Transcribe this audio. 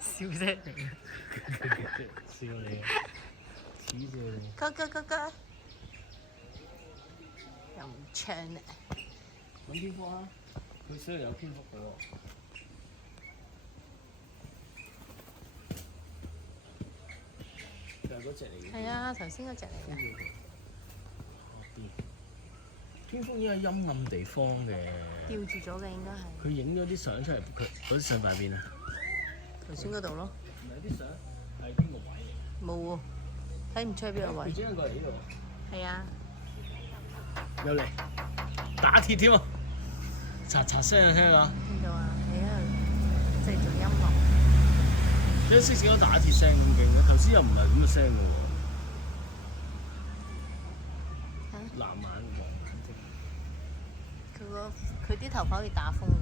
笑聲嚟嘅。笑你，黐住你。哥，又唔唱咧。揾蝙蝠啊！佢雖然有蝙蝠嘅喎。就係嗰隻嚟嘅。係啊，頭先嗰隻嚟嘅。蝙蝠應該係陰暗地方嘅。吊住咗嘅應該係。佢影咗啲相出嚟，佢嗰啲相擺邊啊？頭先嗰度咯。唔係啲相係邊個位嚟？冇喎，睇唔出喺邊個位。佢轉過嚟呢度。係啊。有嚟打鐵添啊！嚓嚓聲聽啊！聽到啊，你喺度製造音樂。一識少咗打鐵聲咁勁嘅，頭先又唔係咁嘅聲嘅喎。藍眼黃眼睛。佢啲頭髮好似打風咁。